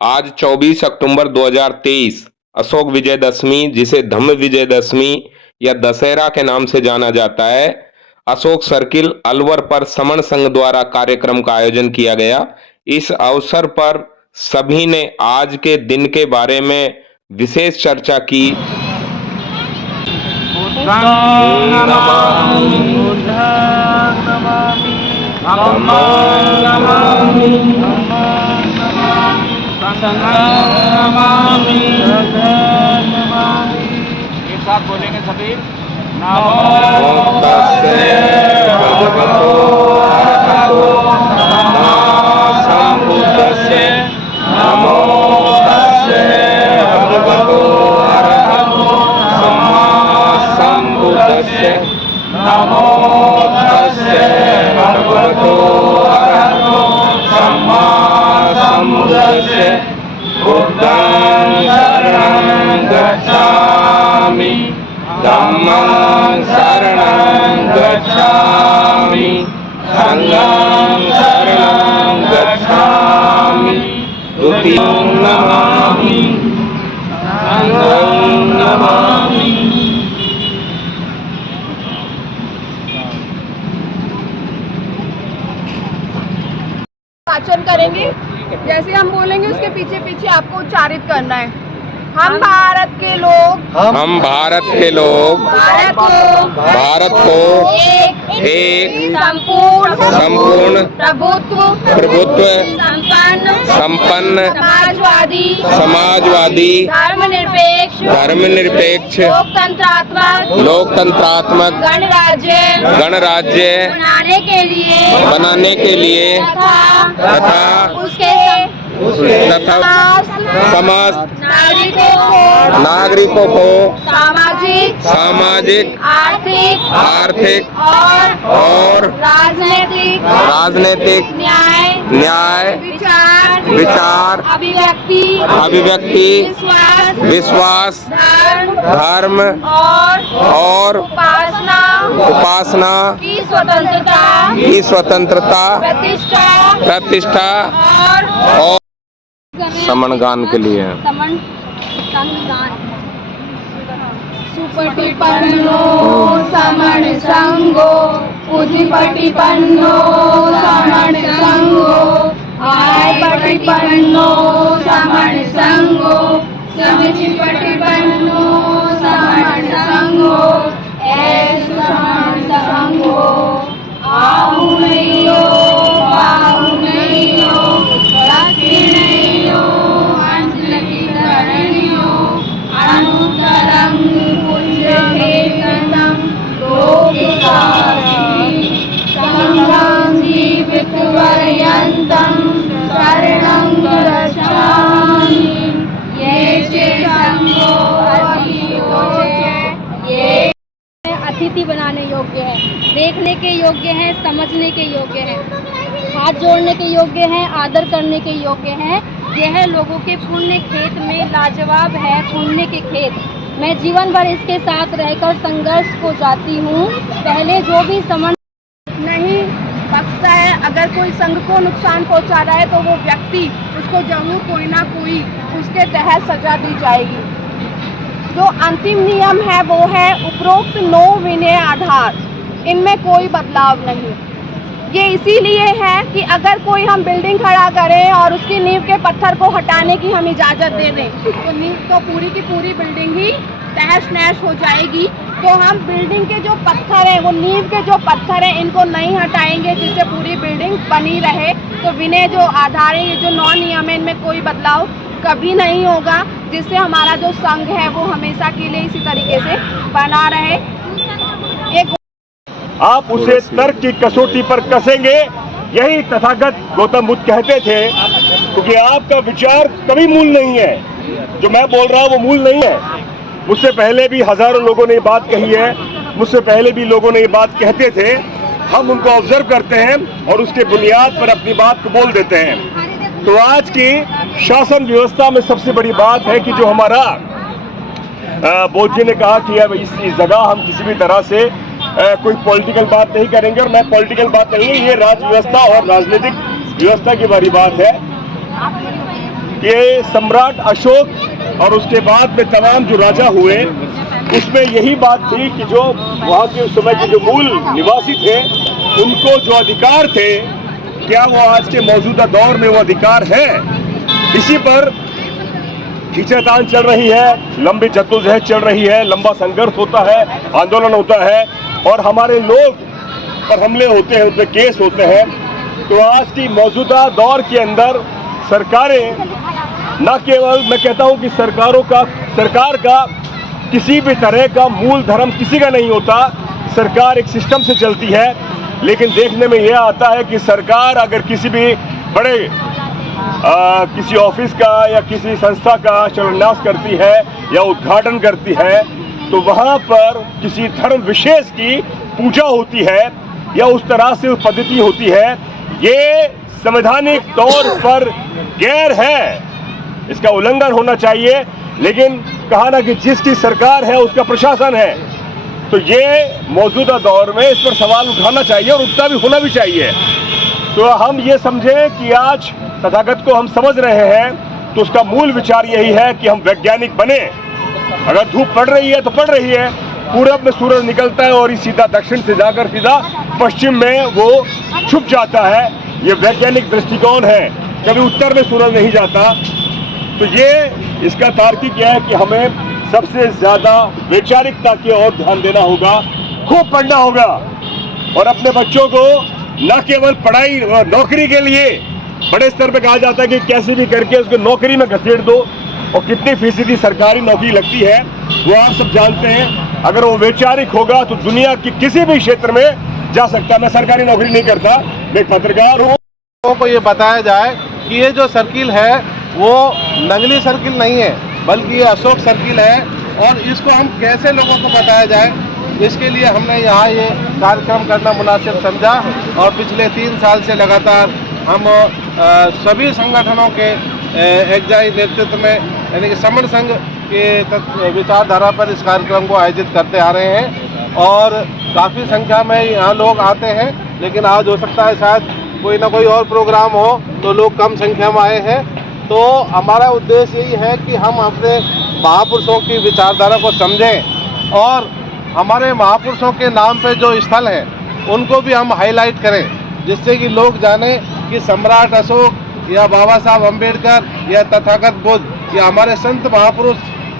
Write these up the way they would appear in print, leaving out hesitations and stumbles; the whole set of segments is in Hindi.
आज 24 अक्टूबर 2023 अशोक विजयदशमी, जिसे धम्म विजयदशमी या दशहरा के नाम से जाना जाता है, अशोक सर्किल अलवर पर समण संघ द्वारा कार्यक्रम का आयोजन किया गया। इस अवसर पर सभी ने आज के दिन के बारे में विशेष चर्चा की। एक साथ बोलेंगे सभी। नमो तस्से भगवतो अरहतो सम्मा संबुद्धस्से। नमो तस्से भगवतो अरहतो सम्मा संबुद्धस्से। नमो तस्से भगवतो अरहतो सम्मा संबुद्धस्से। बुद्धं शरणं गच्छामि, धम्मं शरणं गच्छामि, संघं शरणं गच्छामि, द्वितीयं नमामि, संघं नमामि। वाचन करेंगे, जैसे हम बोलेंगे उसके पीछे पीछे आपको उच्चारित करना है। हम भारत के लोग, हम भारत के लोग भारत को एक संपूर्ण प्रभुत्व संपन्न समाजवादी धर्मनिरपेक्ष लोकतंत्रात्मक गणराज्य बनाने के लिए तथा समस्त नागरिकों को सामाजिक आर्थिक और राजनीतिक न्याय विचार अभिव्यक्ति विश्वास धर्म और उपासना की स्वतंत्रता प्रतिष्ठा और समणगान के लिए सुपटिपन्नो समण संघो पूजिपटिपन्नो समण संघो आयपटिपन्नो समण संघो समिचिपटिपन्नो समण संघो ऐसु समण संघो आहुनैयो बाहुनैयो दक्षिणैयो अंजलिकरणियो अनुत्तरं पूज्यहेतनं लोकसाक्षी संघं जीवितपर्यन्तं शरणं गच्छामि। ये चे संघो ये अतिथि बनाने योग्य है, देखने के योग्य है, समझने के योग्य है, हाथ जोड़ने के योग्य हैं, आदर करने के योग्य हैं। यह लोगों के पुण्य खेत में लाजवाब है, पुण्य के खेत। मैं जीवन भर इसके साथ रहकर संघर्ष को जाती हूँ। पहले जो भी समण नहीं बख्शता है, अगर कोई संघ को नुकसान पहुँचा रहा है तो वो व्यक्ति उसको जरूर कोई ना कोई उसके तहत सजा दी जाएगी। जो अंतिम नियम है वो है उपरोक्त 9 विनय आधार, इनमें कोई बदलाव नहीं। ये इसीलिए है कि अगर कोई हम बिल्डिंग खड़ा करें और उसकी नींव के पत्थर को हटाने की हम इजाज़त दे दें तो नींव तो पूरी की पूरी बिल्डिंग ही तहस नहस हो जाएगी। तो हम बिल्डिंग के जो पत्थर हैं, वो नींव के जो पत्थर हैं, इनको नहीं हटाएंगे जिससे पूरी बिल्डिंग बनी रहे। तो विनय जो आधार है, ये जो 9 नियम है, इनमें कोई बदलाव कभी नहीं होगा, जिससे हमारा जो संघ है वो हमेशा के लिए इसी तरीके से बना रहे। आप उसे तर्क की कसौटी पर कसेंगे, यही तथागत गौतम बुद्ध कहते थे, क्योंकि आपका विचार कभी मूल नहीं है। जो मैं बोल रहा हूँ वो मूल नहीं है। मुझसे पहले भी हजारों लोगों ने ये बात कही है, मुझसे पहले भी लोगों ने ये बात कहते थे। हम उनको ऑब्जर्व करते हैं और उसके बुनियाद पर अपनी बात को बोल देते हैं। तो आज की शासन व्यवस्था में सबसे बड़ी बात है कि जो हमारा बोध जी ने कहा कि अब इस जगह हम किसी भी तरह से कोई पॉलिटिकल बात नहीं करेंगे, और मैं पॉलिटिकल बात नहीं है, ये राज व्यवस्था और राजनीतिक व्यवस्था की बड़ी बात है। कि सम्राट अशोक और उसके बाद में तमाम जो राजा हुए उसमें यही बात थी कि जो वहाँ के उस समय के जो मूल निवासी थे उनको जो अधिकार थे, क्या वो आज के मौजूदा दौर में वो अधिकार है? इसी पर खींचातान चल रही है, लंबी जद्दोजहद चल रही है, लंबा संघर्ष होता है, आंदोलन होता है और हमारे लोग पर हमले होते हैं, उन पर केस होते हैं। तो आज की मौजूदा दौर के अंदर सरकारें, न केवल मैं कहता हूं कि सरकार का किसी भी तरह का मूल धर्म किसी का नहीं होता, सरकार एक सिस्टम से चलती है। लेकिन देखने में यह आता है कि सरकार अगर किसी भी बड़े किसी ऑफिस का या किसी संस्था का शिलान्यास करती है या उद्घाटन करती है तो वहां पर किसी धर्म विशेष की पूजा होती है या उस तरह से पद्धति होती है, ये संवैधानिक तौर पर गैर है, इसका उल्लंघन होना चाहिए। लेकिन कहा ना कि जिसकी सरकार है उसका प्रशासन है, तो ये मौजूदा दौर में इस पर सवाल उठाना चाहिए और उठता भी होना भी चाहिए। तो हम ये समझें कि आज तथागत को हम समझ रहे हैं तो उसका मूल विचार यही है कि हम वैज्ञानिक बने। अगर धूप पड़ रही है तो पड़ रही है, पूरब में सूरज निकलता है और इस सीधा दक्षिण से जाकर सीधा पश्चिम में वो छुप जाता है, ये वैज्ञानिक दृष्टिकोण है। कभी उत्तर में सूरज नहीं जाता। तो ये इसका तार्किक यह है कि हमें सबसे ज्यादा वैचारिकता की ओर ध्यान देना होगा, खूब पढ़ना होगा और अपने बच्चों को न केवल पढ़ाई और नौकरी के लिए बड़े स्तर पे कहा जाता है कि कैसे भी करके उसको नौकरी में घसीट दो, और कितनी फीसदी सरकारी नौकरी लगती है वो आप सब जानते हैं। अगर वो वैचारिक होगा तो दुनिया की किसी भी क्षेत्र में जा सकता है। मैं सरकारी नौकरी नहीं करता, मैं एक पत्रकार हूँ। लोगों को ये बताया जाए कि ये जो सर्किल है वो नगली सर्किल नहीं है बल्कि ये अशोक सर्किल है, और इसको हम कैसे लोगों को बताया जाए, इसके लिए हमने यहाँ ये कार्यक्रम करना मुनासिब समझा। और पिछले 3 साल से लगातार हम सभी संगठनों के एकजाई नेतृत्व में यानी कि समण संघ के विचारधारा पर इस कार्यक्रम को आयोजित करते आ रहे हैं और काफ़ी संख्या में यहाँ लोग आते हैं। लेकिन आज हो सकता है शायद कोई ना कोई और प्रोग्राम हो तो लोग कम संख्या में आए हैं। तो हमारा उद्देश्य यही है कि हम अपने महापुरुषों की विचारधारा को समझें और हमारे महापुरुषों के नाम पे जो स्थल हैं उनको भी हम हाईलाइट करें, जिससे कि लोग जाने कि सम्राट अशोक या बाबा साहब अम्बेडकर या तथागत बुद्ध या हमारे संत महापुरुष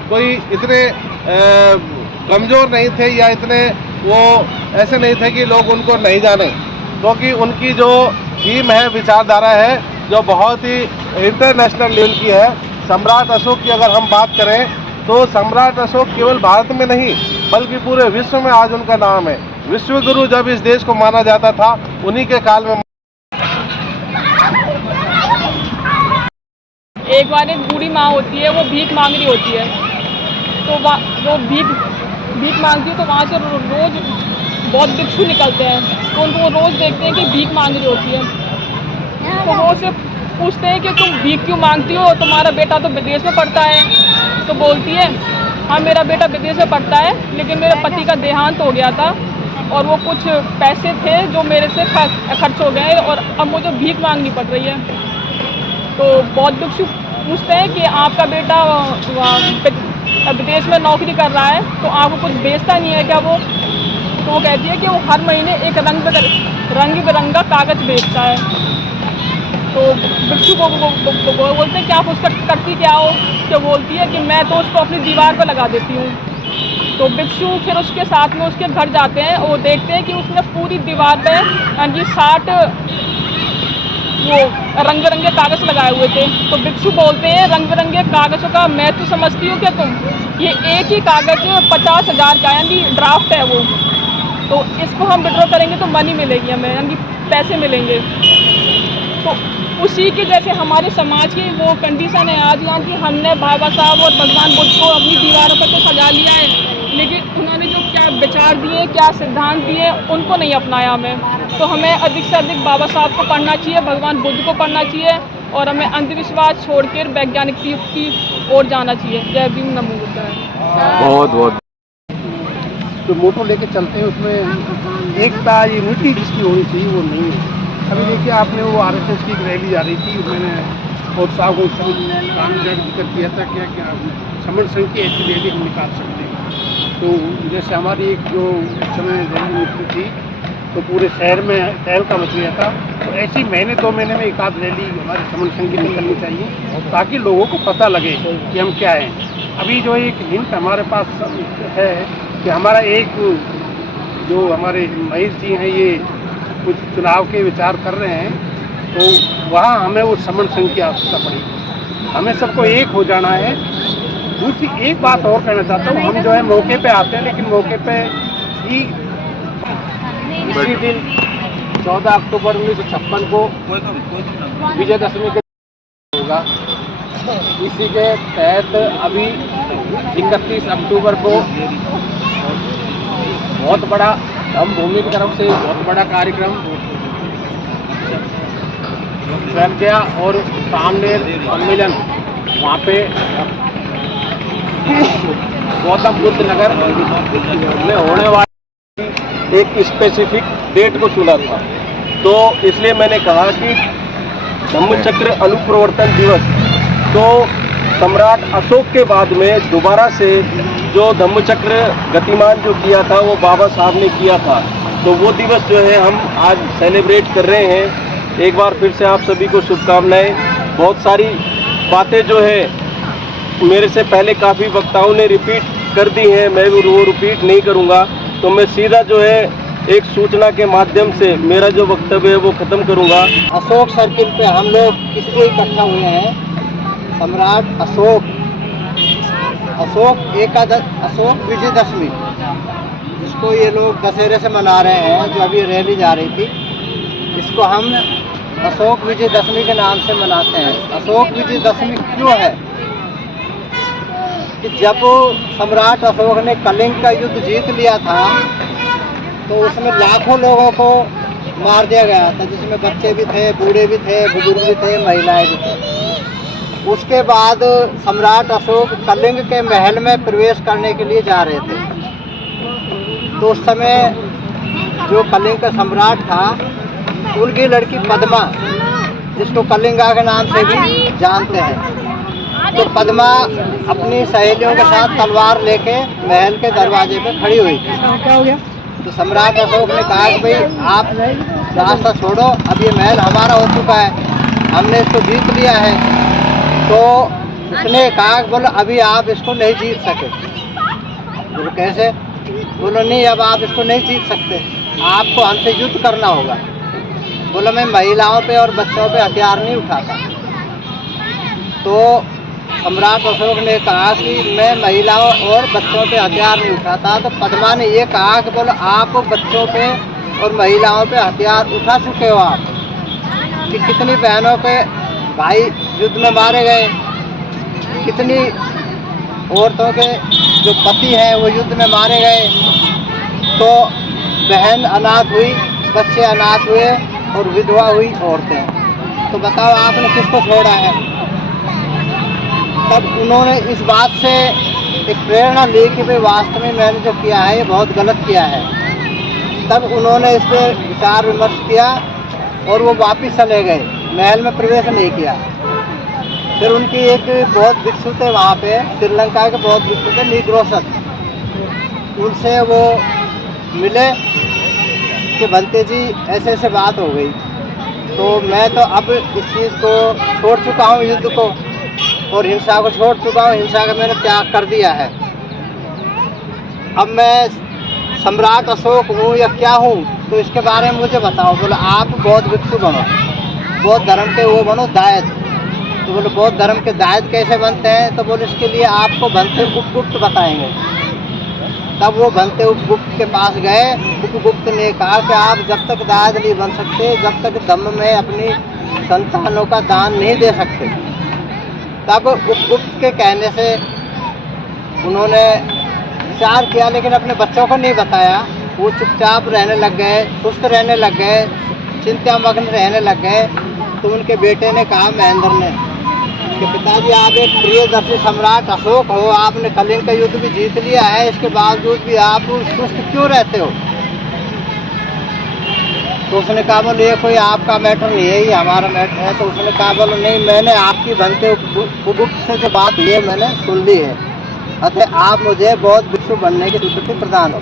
कोई इतने कमज़ोर नहीं थे या इतने वो ऐसे नहीं थे कि लोग उनको नहीं जाने, क्योंकि उनकी जो थीम है, विचारधारा है, जो बहुत ही इंटरनेशनल लेवल की है। सम्राट अशोक की अगर हम बात करें तो सम्राट अशोक केवल भारत में नहीं बल्कि पूरे विश्व में आज उनका नाम है। विश्व गुरु जब इस देश को माना जाता था उन्हीं के काल में। एक बार एक बूढ़ी माँ होती है, वो भीख मांग रही होती है, तो वो भीख मांगती है तो वहाँ से रोज बहुत भिक्षु निकलते हैं, तो उनको रोज देखते हैं कि भीख मांग रही होती है, तो वो उससे पूछते हैं कि तुम भीख क्यों मांगती हो, तुम्हारा बेटा तो विदेश में पढ़ता है। तो बोलती है हाँ मेरा बेटा विदेश में पढ़ता है, लेकिन मेरे पति का देहांत हो गया था और वो कुछ पैसे थे जो मेरे से खर्च हो गए और अब मुझे भीख मांगनी पड़ रही है। तो बहुत भिक्षु पूछते हैं कि आपका बेटा विदेश में नौकरी कर रहा है तो आपको कुछ बेचता नहीं है क्या वो? तो वो कहती है कि वो हर महीने एक रंग बिरंगा कागज़ बेचता है। तो भिक्षु को बोलते हैं कि आप उसका करती क्या हो? तो बोलती है कि मैं तो उसको अपनी दीवार पर लगा देती हूँ। तो भिक्षु फिर उसके साथ में उसके घर जाते हैं और देखते हैं कि उसने पूरी दीवार पे यानी 60 वो रंग बिरंगे कागज़ लगाए हुए थे। तो भिक्षु बोलते हैं रंग बिरंगे कागज़ों का मैं तो समझती हूँ क्या तुम, ये एक ही कागज़ 50,000 का यानी ड्राफ्ट है वो, तो इसको हम विड्रॉ करेंगे तो मनी मिलेगी हमें यानी पैसे मिलेंगे। तो उसी के जैसे हमारे समाज की वो कंडीशन है आज यहाँ की। हमने बाबा साहब और भगवान बुद्ध को अपनी दीवारों पर तो सजा लिया है, लेकिन उन्होंने जो क्या विचार दिए, क्या सिद्धांत दिए, उनको नहीं अपनाया हमें। तो हमें अधिक से अधिक बाबा साहब को पढ़ना चाहिए, भगवान बुद्ध को पढ़ना चाहिए और हमें अंधविश्वास छोड़कर वैज्ञानिक की ओर जाना चाहिए। जय भीम, नमो बुद्धाय। बहुत बहुत जो मोटो लेके चलते हैं उसमें एकता, यूनिटी जिसकी होनी चाहिए वो नहीं है। अभी देखिए आपने वो आरएसएस की एक रैली जा रही थी, मैंने और साहब को काम जिक्र किया था कि समण संघ की ऐसी रैली हम निकाल सकते हैं। तो जैसे हमारी एक जो इस समय रैली निकली थी तो पूरे शहर में तहलका मच गया था। तो ऐसी महीने 2 महीने में एक आध रैली हमारे समण संघ की निकलनी चाहिए ताकि लोगों को पता लगे कि हम क्या हैं। अभी जो एक हिंट हमारे पास है कि हमारा एक जो हमारे महेश जी हैं ये कुछ चुनाव के विचार कर रहे हैं, तो वहाँ हमें वो समण संघ की आवश्यकता पड़ेगी। हमें सबको एक हो जाना है। दूसरी एक बात और कहना चाहता हूँ, हम जो है मौके पे आते हैं, लेकिन मौके पे ही इसी दिन 14 अक्टूबर 1956 को विजयदशमी के होगा। इसी के तहत अभी 31 अक्टूबर को बहुत बड़ा धम्म भूमि की तरफ से बहुत बड़ा कार्यक्रम प्रज्ञा और सामने सम्मेलन वहाँ पे गौतम बुद्ध नगर में होने वाली एक स्पेसिफिक डेट को चुना था। तो इसलिए मैंने कहा कि धम्मचक्र अनुप्रवर्तन दिवस तो सम्राट अशोक के बाद में दोबारा से जो धम्मचक्र गतिमान जो किया था वो बाबा साहब ने किया था, तो वो दिवस जो है हम आज सेलिब्रेट कर रहे हैं। एक बार फिर से आप सभी को शुभकामनाएं। बहुत सारी बातें जो है मेरे से पहले काफ़ी वक्ताओं ने रिपीट कर दी हैं, मैं वो रिपीट नहीं करूँगा। तो मैं सीधा जो है एक सूचना के माध्यम से मेरा जो वक्तव्य है वो ख़त्म करूँगा। अशोक सर्किल पे हम लोग किसलिए इकट्ठा हुए हैं? सम्राट अशोक विजयदशमी, जिसको ये लोग दशहरे से मना रहे हैं, जो अभी रैली जा रही थी, इसको हम अशोक विजयदशमी के नाम से मनाते हैं। अशोक विजयदशमी क्यों है? कि जब सम्राट अशोक ने कलिंग का युद्ध जीत लिया था तो उसमें लाखों लोगों को मार दिया गया था, जिसमें बच्चे भी थे, बूढ़े भी थे, बुजुर्ग भी थे, महिलाएं भी थे। उसके बाद सम्राट अशोक कलिंग के महल में प्रवेश करने के लिए जा रहे थे। तो उस समय जो कलिंग का सम्राट था, उनकी लड़की पद्मा, जिसको कलिंगा के नाम से भी जानते हैं, तो पद्मा अपनी सहेलियों के साथ तलवार लेके महल के दरवाजे पे खड़ी हुई थी। तो सम्राट अशोक ने कहा कि भाई आप रास्ता छोड़ो, अब ये महल हमारा हो चुका है, हमने इसको जीत लिया है। तो उसने कहा कि बोलो अभी आप इसको नहीं जीत सके। बोलो कैसे? बोलो नहीं, अब आप इसको नहीं जीत सकते, आपको हमसे युद्ध करना होगा। बोलो मैं महिलाओं पे और बच्चों पे हथियार नहीं उठाता। तो सम्राट अशोक ने कहा कि मैं महिलाओं और बच्चों पे हथियार नहीं उठाता। तो पद्मा ने ये कहा कि बोलो आप बच्चों पे और महिलाओं पे हथियार उठा चुके हो आप, कि कितनी बहनों के भाई युद्ध में मारे गए, कितनी औरतों के जो पति हैं वो युद्ध में मारे गए। तो बहन अनाथ हुई, बच्चे अनाथ हुए और विधवा हुई औरतें। तो बताओ आपने किसको छोड़ा है? तब उन्होंने इस बात से एक प्रेरणा ली कि भाई वास्तव में मैंने जो किया है ये बहुत गलत किया है। तब उन्होंने इस पर विचार विमर्श किया और वो वापस चले गए, महल में प्रवेश नहीं किया। फिर उनकी एक बहुत भिक्षु थे वहाँ पे, श्रीलंका के बहुत भिक्षु थे, नीग्रोसत, उनसे वो मिले कि बनते जी ऐसे ऐसे बात हो गई, तो मैं तो अब इस चीज़ को छोड़ चुका हूँ, युद्ध को और हिंसा को छोड़ चुका हूँ, हिंसा का मैंने त्याग कर दिया है। अब मैं सम्राट अशोक हूँ या क्या हूँ, तो इसके बारे में मुझे बताओ। बोले आप बौद्ध भिक्षु बनो, बौद्ध धर्म के वो बनो दायत। तो बोले बौद्ध धर्म के दायत कैसे बनते हैं? तो बोले इसके लिए आपको भंते उपगुप्त बताएंगे। तब वो भंते उपगुप्त के पास गए। उपगुप्त ने कहा कि आप जब तक दायत नहीं बन सकते, जब तक धम्म में अपनी संतानों का दान नहीं दे सकते। तब उपगुप्त के कहने से उन्होंने विचार किया, लेकिन अपने बच्चों को नहीं बताया। वो चुपचाप रहने लग गए, सुस्त रहने लग गए, चिंतामग्न रहने लग गए। तो उनके बेटे ने कहा, महेंद्र ने, कि पिताजी आप एक प्रियदर्शी सम्राट अशोक हो, आपने कलिंग का युद्ध भी जीत लिया है, इसके बावजूद भी आप सुस्त क्यों रहते हो? तो उसने कहा बोले ये कोई आपका मैटर नहीं है, ये हमारा मैटर है। तो उसने कहा बोले नहीं, मैंने आपकी बनते उपयुक्त से जो बात हुई है मैंने सुन ली है, अतः आप मुझे बौद्ध भिक्षु बनने की स्वीकृति प्रदान हो।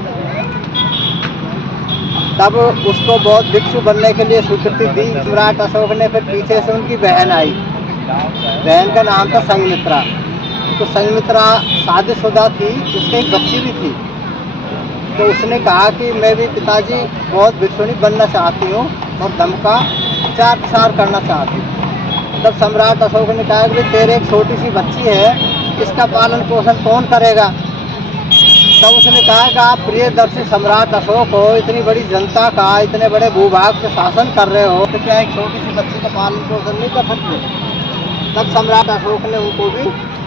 तब उसको बौद्ध भिक्षु बनने के लिए स्वीकृति दी सम्राट अशोक ने। फिर पीछे से उनकी बहन आई, बहन का नाम था संघमित्रा। तो संघमित्रा शादीशुदा थी, उसकी एक बच्ची भी थी। तो उसने कहा कि मैं भी पिताजी बौद्ध भिक्षुणी बनना चाहती हूँ और धम्म का प्रचार प्रसार करना चाहती हूँ। तब सम्राट अशोक ने कहा कि तेरे एक छोटी सी बच्ची है, इसका पालन पोषण कौन करेगा। तब उसने कहा कि आप प्रियदर्शी सम्राट अशोक हो, इतनी बड़ी जनता का, इतने बड़े भूभाग से शासन कर रहे हो, तो क्या एक छोटी सी बच्ची का पालन पोषण नहीं कर सकते। तब सम्राट अशोक ने उनको भी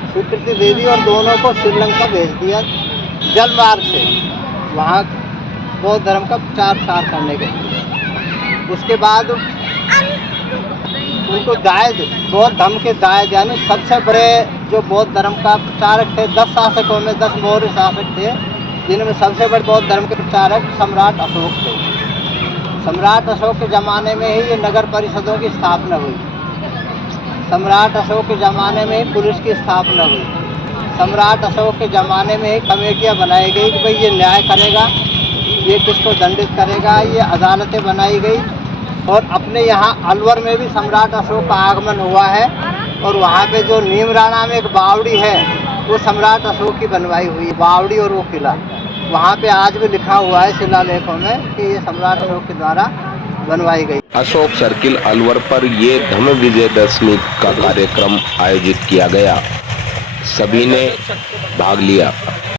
स्वीकृति दे दी और दोनों को श्रीलंका भेज दिया जल मार्ग से, वहाँ बौद्ध धर्म का प्रचार प्रसार करने के लिए। उसके बाद उनको दायद, बौद्ध धर्म के दायद यानी सबसे बड़े जो बौद्ध धर्म का प्रचारक थे, 10 शासकों में 10 मौर्य शासक थे, जिनमें सबसे बड़े बौद्ध धर्म के प्रचारक सम्राट अशोक थे। सम्राट अशोक के ज़माने में ही ये नगर परिषदों की स्थापना हुई, सम्राट अशोक के ज़माने में ही पुलिस की स्थापना हुई, सम्राट अशोक के ज़माने में ही कमेटियाँ बनाई गई कि भाई ये न्याय करेगा, ये किसको दंडित करेगा, ये अदालतें बनाई गई। और अपने यहाँ अलवर में भी सम्राट अशोक का आगमन हुआ है और वहाँ पे जो नीमराणा में एक बावड़ी है वो सम्राट अशोक की बनवाई हुई है, बावड़ी और वो किला। वहाँ पे आज भी लिखा हुआ है शिलालेखों में कि ये सम्राट अशोक के द्वारा बनवाई गई। अशोक सर्किल अलवर पर ये धम्म विजयदशमी का कार्यक्रम आयोजित किया गया, सभी ने भाग लिया।